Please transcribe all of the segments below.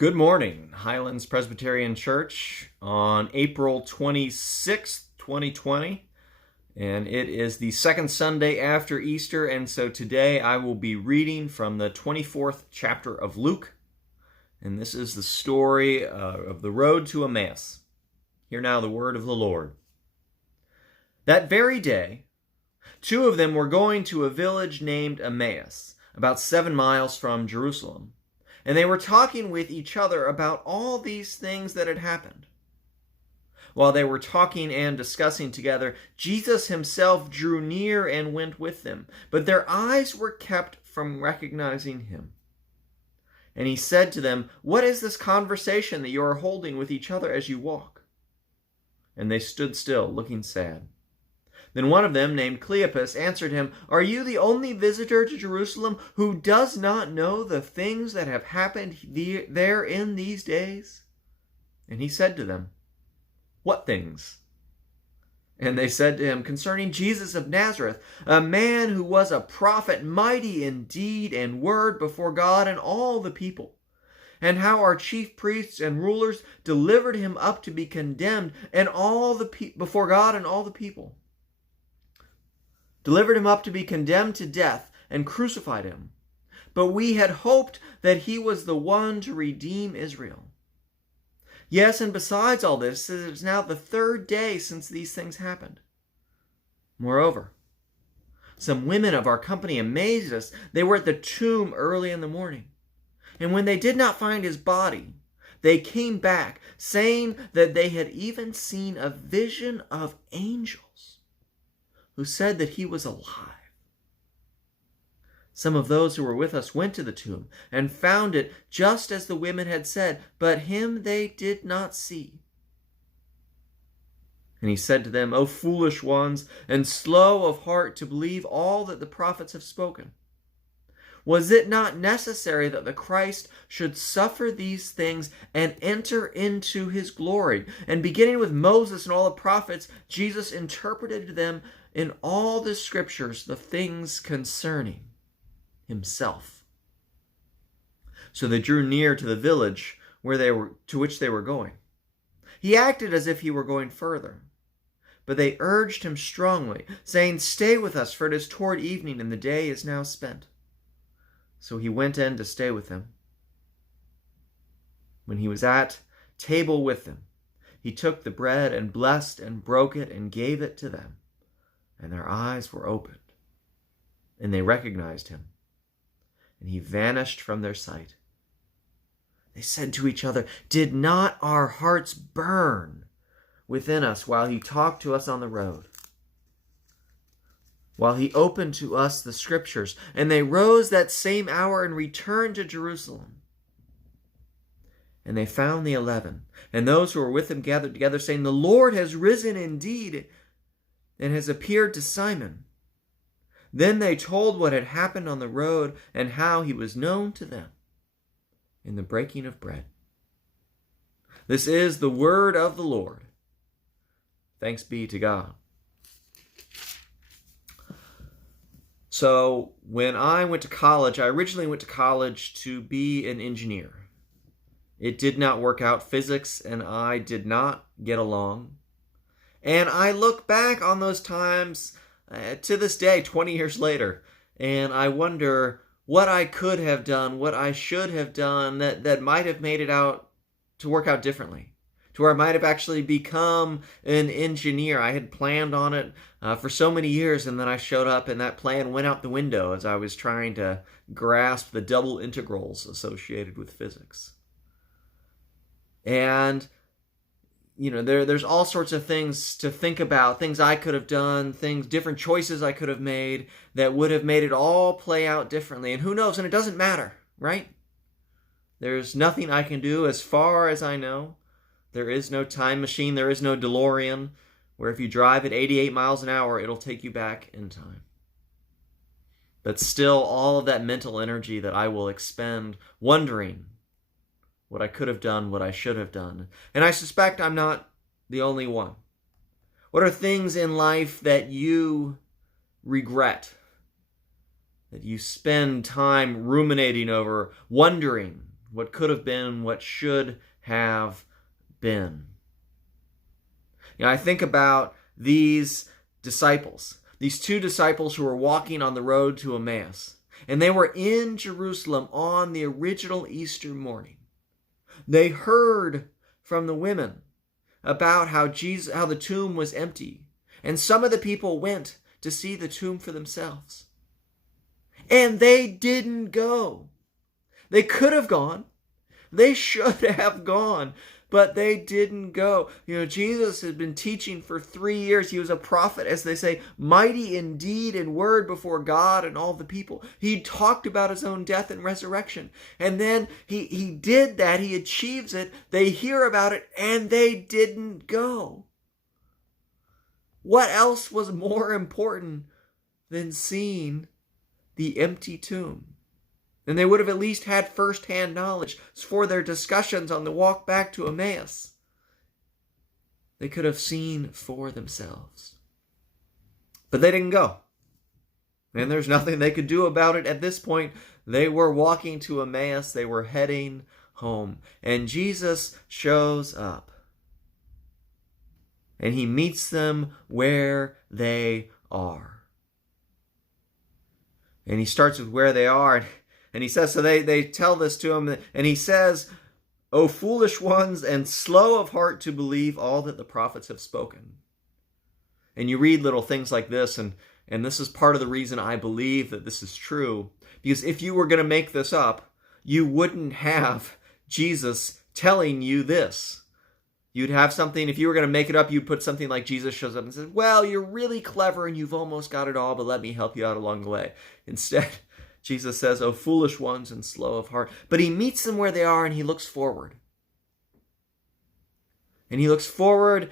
Good morning, Highlands Presbyterian Church, on April 26th, 2020, and it is the second Sunday after Easter, and so today I will be reading from the 24th chapter of Luke, and this is the story of the road to Emmaus. Hear now the word of the Lord. That very day, two of them were going to a village named Emmaus, about 7 miles from Jerusalem. And they were talking with each other about all these things that had happened. While they were talking and discussing together, Jesus himself drew near and went with them, but their eyes were kept from recognizing him. And he said to them, "What is this conversation that you are holding with each other as you walk?" And they stood still, looking sad. Then one of them, named Cleopas, answered him, "Are you the only visitor to Jerusalem who does not know the things that have happened there in these days?" And he said to them, "What things?" And they said to him, "Concerning Jesus of Nazareth, a man who was a prophet, mighty in deed and word before God and all the people, and how our chief priests and rulers delivered him up to be condemned before God and all the people. Delivered him up to be condemned to death, and crucified him. But we had hoped that he was the one to redeem Israel. Yes, and besides all this, it is now the third day since these things happened. Moreover, some women of our company amazed us. They were at the tomb early in the morning. And when they did not find his body, they came back, saying that they had even seen a vision of angels who said that he was alive. Some of those who were with us went to the tomb and found it just as the women had said, but him they did not see." And he said to them, "O foolish ones, and slow of heart to believe all that the prophets have spoken. Was it not necessary that the Christ should suffer these things and enter into his glory?" And beginning with Moses and all the prophets, Jesus interpreted to them in all the scriptures the things concerning himself. So they drew near to the village to which they were going. He acted as if he were going further, but they urged him strongly, saying, "Stay with us, for it is toward evening, and the day is now spent." So he went in to stay with them. When he was at table with them, he took the bread and blessed and broke it and gave it to them. And their eyes were opened, and they recognized him, and he vanished from their sight. They said to each other, "Did not our hearts burn within us while he talked to us on the road, while he opened to us the scriptures?" And they rose that same hour and returned to Jerusalem. And they found the 11, and those who were with them gathered together, saying, "The Lord has risen indeed, and has appeared to Simon." Then they told what had happened on the road and how he was known to them in the breaking of bread. This is the word of the Lord. Thanks be to God. So when I went to college, I originally went to college to be an engineer. It did not work out. Physics and I did not get along. And I look back on those times to this day, 20 years later, and I wonder what I could have done, what I should have done that might have made it out to work out differently, to where I might have actually become an engineer. I had planned on it for so many years, and then I showed up and that plan went out the window as I was trying to grasp the double integrals associated with physics. And there's all sorts of things to think about, things I could have done, different choices I could have made that would have made it all play out differently. And who knows? And it doesn't matter, right? There's nothing I can do as far as I know. There is no time machine. There is no DeLorean where if you drive at 88 miles an hour, it'll take you back in time. But still, all of that mental energy that I will expend wondering what I could have done, what I should have done. And I suspect I'm not the only one. What are things in life that you regret? That you spend time ruminating over, wondering what could have been, what should have been. I think about these disciples, these two disciples who were walking on the road to Emmaus, and they were in Jerusalem on the original Easter morning. They heard from the women about how the tomb was empty, and some of the people went to see the tomb for themselves. And they didn't go. They could have gone. They should have gone, but they didn't go. Jesus had been teaching for 3 years. He was a prophet, as they say, mighty in deed and word before God and all the people. He talked about his own death and resurrection. And then he did that. He achieves it. They hear about it, and they didn't go. What else was more important than seeing the empty tomb? And they would have at least had first-hand knowledge for their discussions on the walk back to Emmaus. They could have seen for themselves. But they didn't go. And there's nothing they could do about it at this point. They were walking to Emmaus. They were heading home. And Jesus shows up. And he meets them where they are. And he starts with where they are. And he says, so they tell this to him, and he says, O foolish ones, and slow of heart to believe all that the prophets have spoken. And you read little things like this, and this is part of the reason I believe that this is true. Because if you were going to make this up, you wouldn't have Jesus telling you this. You'd have something, if you were going to make it up, you'd put something like Jesus shows up and says, well, you're really clever and you've almost got it all, but let me help you out along the way. Instead, Jesus says, O foolish ones and slow of heart. But he meets them where they are and he looks forward. And he looks forward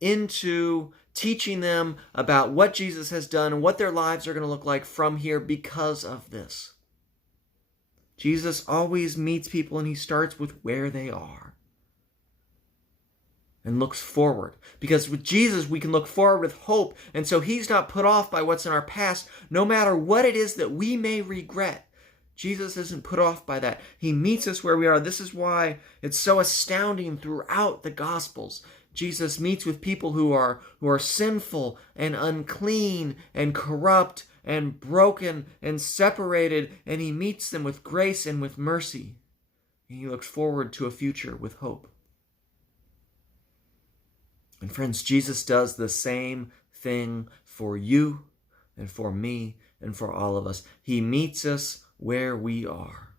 into teaching them about what Jesus has done and what their lives are going to look like from here because of this. Jesus always meets people and he starts with where they are. And looks forward. Because with Jesus, we can look forward with hope. And so he's not put off by what's in our past, no matter what it is that we may regret. Jesus isn't put off by that. He meets us where we are. This is why it's so astounding throughout the Gospels. Jesus meets with people who are sinful and unclean and corrupt and broken and separated. And he meets them with grace and with mercy. And he looks forward to a future with hope. And friends, Jesus does the same thing for you and for me and for all of us. He meets us where we are.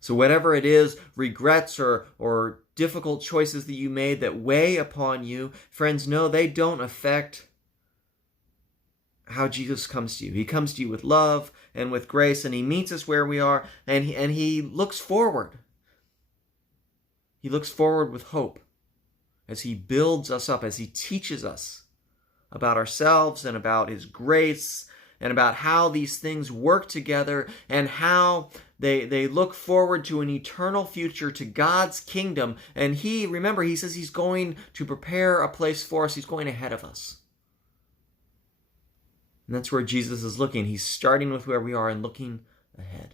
So whatever it is, regrets or difficult choices that you made that weigh upon you, friends, know they don't affect how Jesus comes to you. He comes to you with love and with grace, and he meets us where we are, and he looks forward. He looks forward with hope. As he builds us up, as he teaches us about ourselves and about his grace and about how these things work together and how they look forward to an eternal future, to God's kingdom. And he says he's going to prepare a place for us. He's going ahead of us. And that's where Jesus is looking. He's starting with where we are and looking ahead.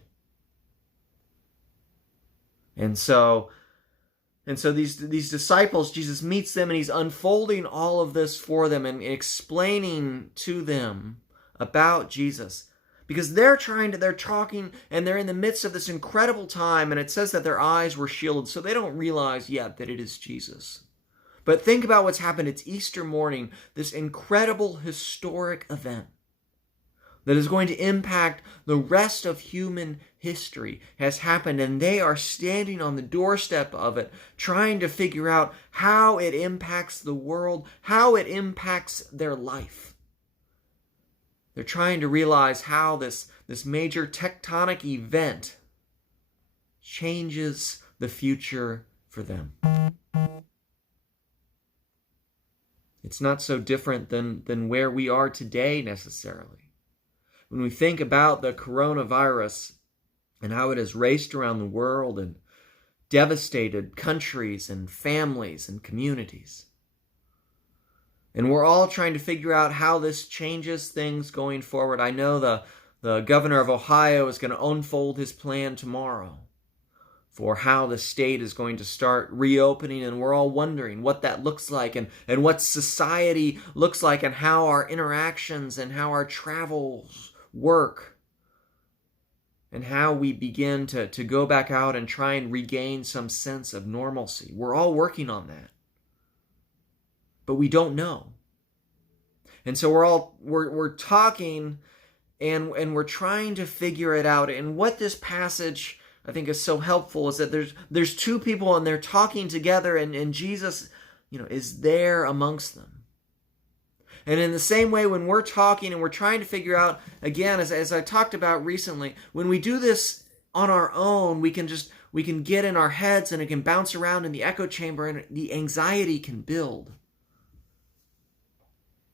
And so these disciples, Jesus meets them and he's unfolding all of this for them and explaining to them about Jesus. Because they're talking and they're in the midst of this incredible time, and it says that their eyes were shielded, so they don't realize yet that it is Jesus. But think about what's happened. It's Easter morning, this incredible historic event that is going to impact the rest of human history has happened, and they are standing on the doorstep of it, trying to figure out how it impacts the world, how it impacts their life. They're trying to realize how this major tectonic event changes the future for them. It's not so different than where we are today necessarily. When we think about the coronavirus and how it has raced around the world and devastated countries and families and communities. And we're all trying to figure out how this changes things going forward. I know the The governor of Ohio is going to unfold his plan tomorrow for how the state is going to start reopening, and we're all wondering what that looks like and what society looks like and how our interactions and how our travels work and how we begin to go back out and try and regain some sense of normalcy. We're all working on that, but we don't know. And so we're talking and we're trying to figure it out. And what this passage I think is so helpful is that there's two people and they're talking together, and Jesus, is there amongst them. And in the same way, when we're talking and we're trying to figure out, again, as I talked about recently, when we do this on our own, we can get in our heads and it can bounce around in the echo chamber and the anxiety can build.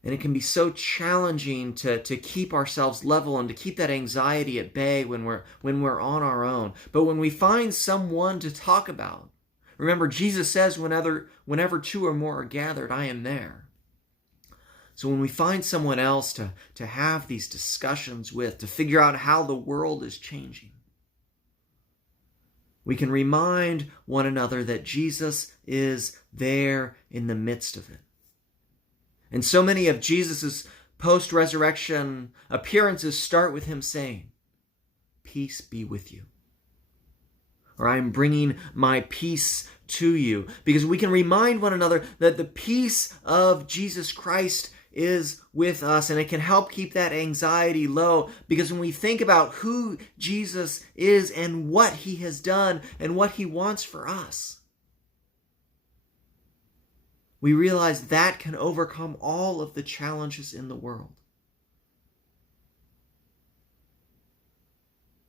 And it can be so challenging to keep ourselves level and to keep that anxiety at bay when we're on our own. But when we find someone to talk about, remember Jesus says, whenever two or more are gathered, I am there. So when we find someone else to have these discussions with, to figure out how the world is changing, we can remind one another that Jesus is there in the midst of it. And so many of Jesus' post-resurrection appearances start with him saying, "Peace be with you." Or "I am bringing my peace to you." Because we can remind one another that the peace of Jesus Christ is with us, and it can help keep that anxiety low. Because when we think about who Jesus is and what he has done and what he wants for us, we realize that can overcome all of the challenges in the world.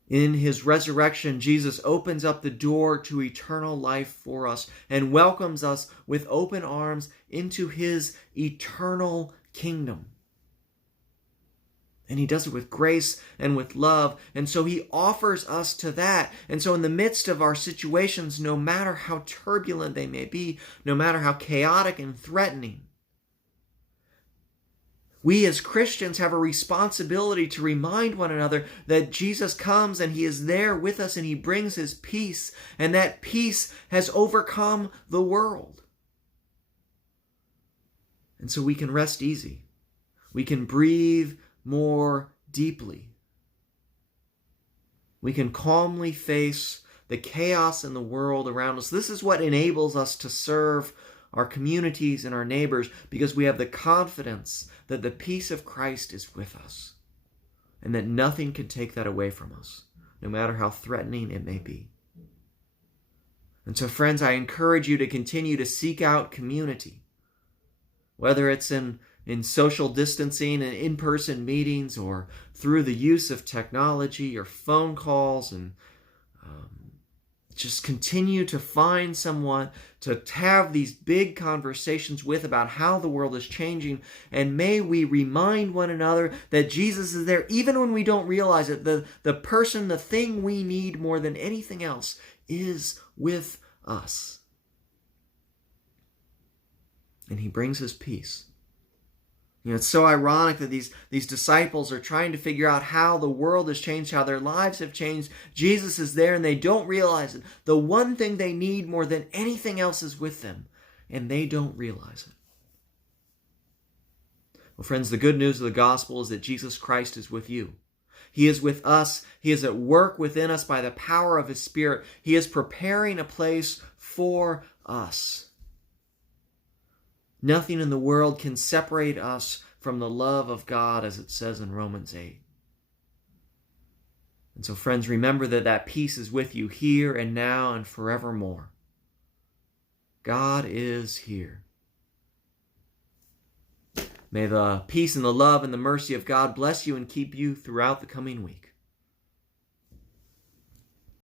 In his resurrection, Jesus opens up the door to eternal life for us and welcomes us with open arms into his eternal kingdom. And he does it with grace and with love. And so he offers us to that. And so in the midst of our situations, no matter how turbulent they may be, no matter how chaotic and threatening, we as Christians have a responsibility to remind one another that Jesus comes and he is there with us and he brings his peace. And that peace has overcome the world. And so we can rest easy. We can breathe more deeply. We can calmly face the chaos in the world around us. This is what enables us to serve our communities and our neighbors, because we have the confidence that the peace of Christ is with us and that nothing can take that away from us, no matter how threatening it may be. And so, friends, I encourage you to continue to seek out community, whether it's in social distancing and in-person meetings or through the use of technology or phone calls, and just continue to find someone to have these big conversations with about how the world is changing. And may we remind one another that Jesus is there even when we don't realize it. The person, the thing we need more than anything else is with us. And he brings his peace. It's so ironic that these disciples are trying to figure out how the world has changed, how their lives have changed. Jesus is there and they don't realize it. The one thing they need more than anything else is with them, and they don't realize it. Well, friends, the good news of the gospel is that Jesus Christ is with you. He is with us. He is at work within us by the power of his Spirit. He is preparing a place for us. Nothing in the world can separate us from the love of God, as it says in Romans 8. And so, friends, remember that peace is with you here and now and forevermore. God is here. May the peace and the love and the mercy of God bless you and keep you throughout the coming week.